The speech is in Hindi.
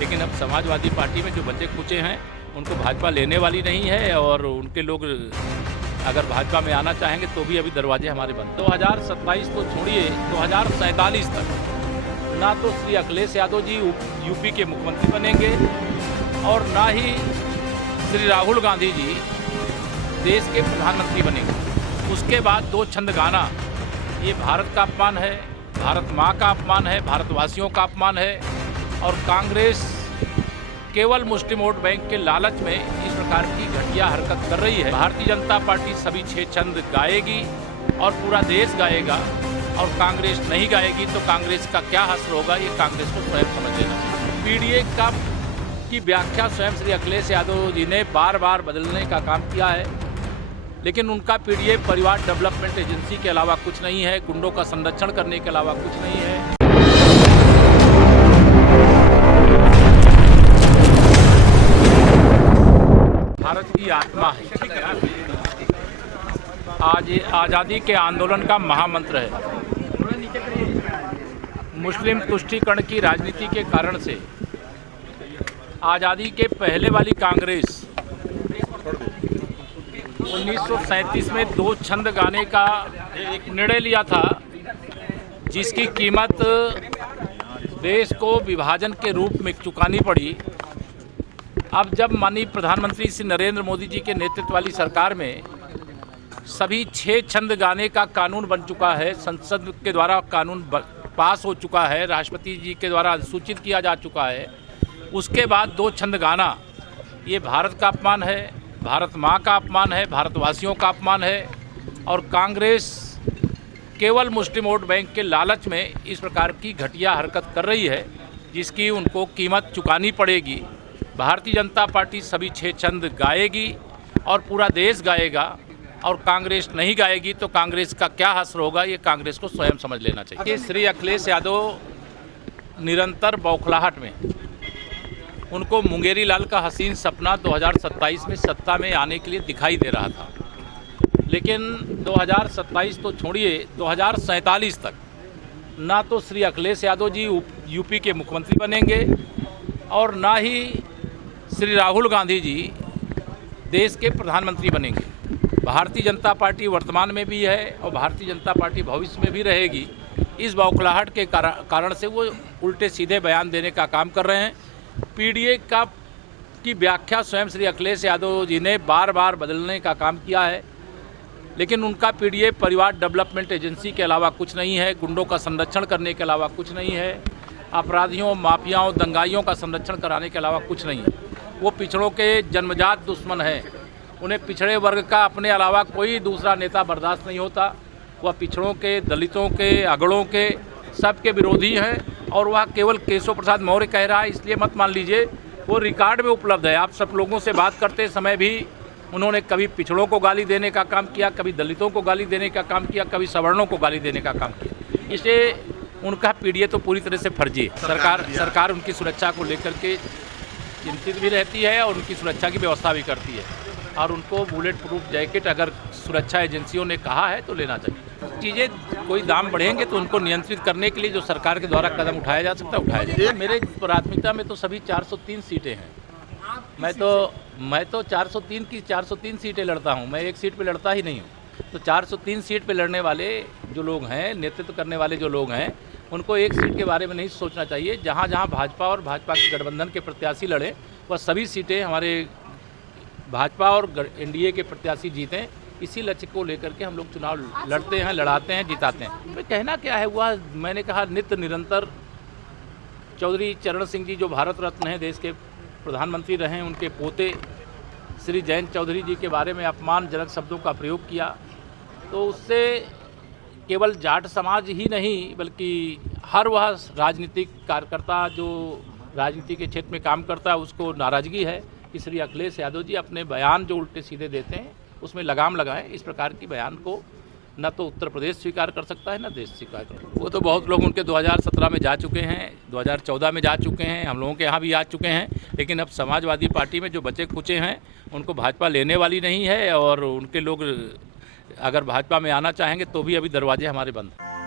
लेकिन अब समाजवादी पार्टी में जो बचे खुचे हैं उनको भाजपा लेने वाली नहीं है और उनके लोग अगर भाजपा में आना चाहेंगे तो भी अभी दरवाजे हमारे बंद। 2027 तो छोड़िए, 2047 तक ना तो श्री अखिलेश यादव जी यूपी के मुख्यमंत्री बनेंगे और ना ही श्री राहुल गांधी जी देश के प्रधानमंत्री बनेंगे। उसके बाद दो छंद गाना, ये भारत का अपमान है, भारत माँ का अपमान है, भारतवासियों का अपमान है और कांग्रेस केवल मुस्लिम वोट बैंक के लालच में इस प्रकार की घटिया हरकत कर रही है। भारतीय जनता पार्टी सभी 6 छंद गाएगी और पूरा देश गाएगा और कांग्रेस नहीं गाएगी तो कांग्रेस का क्या हश्र होगा, ये कांग्रेस को स्वयं समझ लेना चाहिए। पीडीए की व्याख्या स्वयं श्री अखिलेश यादव जी ने बार बार बदलने का काम किया है, लेकिन उनका पीडीए परिवार डेवलपमेंट एजेंसी के अलावा कुछ नहीं है, गुंडों का संरक्षण करने के अलावा कुछ नहीं है। भारत की आत्मा है, आज आज़ादी के आंदोलन का महामंत्र है। मुस्लिम तुष्टीकरण की राजनीति के कारण से आज़ादी के पहले वाली कांग्रेस 1937 में दो छंद गाने का एक निर्णय लिया था, जिसकी कीमत देश को विभाजन के रूप में चुकानी पड़ी। अब जब माननीय प्रधानमंत्री श्री नरेंद्र मोदी जी के नेतृत्व वाली सरकार में सभी 6 छंद गाने का कानून बन चुका है, संसद के द्वारा कानून पास हो चुका है, राष्ट्रपति जी के द्वारा सूचित किया जा चुका है, उसके बाद दो छंद गाना, ये भारत का अपमान है, भारत माँ का अपमान है, भारतवासियों का अपमान है और कांग्रेस केवल मुस्लिम वोट बैंक के लालच में इस प्रकार की घटिया हरकत कर रही है, जिसकी उनको कीमत चुकानी पड़ेगी। भारतीय जनता पार्टी सभी 6 छंद गाएगी और पूरा देश गाएगा और कांग्रेस नहीं गाएगी तो कांग्रेस का क्या हश्र होगा, ये कांग्रेस को स्वयं समझ लेना चाहिए। श्री अखिलेश यादव निरंतर बौखलाहट में, उनको मुंगेरी लाल का हसीन सपना 2027 में सत्ता में आने के लिए दिखाई दे रहा था, लेकिन 2027 तो छोड़िए, 2047 तक ना तो श्री अखिलेश यादव जी यूपी के मुख्यमंत्री बनेंगे और ना ही श्री राहुल गांधी जी देश के प्रधानमंत्री बनेंगे। भारतीय जनता पार्टी वर्तमान में भी है और भारतीय जनता पार्टी भविष्य में भी रहेगी। इस बौखलाहट के कारण से वो उल्टे सीधे बयान देने का काम कर रहे हैं। पीडीए की व्याख्या स्वयं श्री अखिलेश यादव जी ने बार बार बदलने का काम किया है, लेकिन उनका पीडीए परिवार डेवलपमेंट एजेंसी के अलावा कुछ नहीं है, गुंडों का संरक्षण करने के अलावा कुछ नहीं है, अपराधियों, माफियाओं, दंगाइयों का संरक्षण कराने के अलावा कुछ नहीं है। वो पिछड़ों के जन्मजात दुश्मन हैं। उन्हें पिछड़े वर्ग का अपने अलावा कोई दूसरा नेता बर्दाश्त नहीं होता। वह पिछड़ों के, दलितों के, अगड़ों के, सबके विरोधी हैं और वह केवल केशव प्रसाद मौर्य कह रहा है इसलिए मत मान लीजिए, वो रिकॉर्ड में उपलब्ध है। आप सब लोगों से बात करते समय भी उन्होंने कभी पिछड़ों को गाली देने का काम किया, कभी दलितों को गाली देने का काम किया, कभी सवर्णों को गाली देने का काम किया। इसे उनका पीडीए तो पूरी तरह से फर्जी है। सरकार उनकी सुरक्षा को लेकर के चिंतित भी रहती है और उनकी सुरक्षा की व्यवस्था भी करती है और उनको बुलेट प्रूफ जैकेट अगर सुरक्षा एजेंसियों ने कहा है तो लेना चाहिए। चीज़ें कोई दाम बढ़ेंगे तो उनको नियंत्रित करने के लिए जो सरकार के द्वारा कदम उठाया जा सकता है उठाया जाए। मेरे प्राथमिकता में तो सभी 403 सीटें हैं। मैं तो 403 सीटें लड़ता हूँ, मैं एक सीट पे लड़ता ही नहीं हूँ। तो 403 सीट पे लड़ने वाले जो लोग हैं, नेतृत्व करने वाले जो लोग हैं, उनको एक सीट के बारे में नहीं सोचना चाहिए। जहाँ जहाँ भाजपा और भाजपा के गठबंधन के प्रत्याशी लड़े, वह सभी सीटें हमारे भाजपा और एनडीए के प्रत्याशी जीतें। इसी लक्ष्य को लेकर के हम लोग चुनाव लड़ते हैं, लड़ाते हैं, जिताते हैं। तो कहना क्या है, वह मैंने कहा नित्य निरंतर चौधरी चरण सिंह जी जो भारत रत्न हैं, देश के प्रधानमंत्री रहे, उनके पोते श्री जयंत चौधरी जी के बारे में अपमानजनक शब्दों का प्रयोग किया, तो उससे केवल जाट समाज ही नहीं बल्कि हर वह राजनीतिक कार्यकर्ता जो राजनीति के क्षेत्र में काम करता है उसको नाराज़गी है कि श्री अखिलेश यादव जी अपने बयान जो उल्टे सीधे देते हैं उसमें लगाम लगाएं। इस प्रकार की बयान को न तो उत्तर प्रदेश स्वीकार कर सकता है, न देश स्वीकार कर सकता है। वो तो बहुत लोग उनके 2017 में जा चुके हैं, 2014 में जा चुके हैं, हम लोगों के यहाँ भी आ चुके हैं, लेकिन अब समाजवादी पार्टी में जो बचे खुचे हैं उनको भाजपा लेने वाली नहीं है और उनके लोग अगर भाजपा में आना चाहेंगे तो भी अभी दरवाजे हमारे बंद हैं।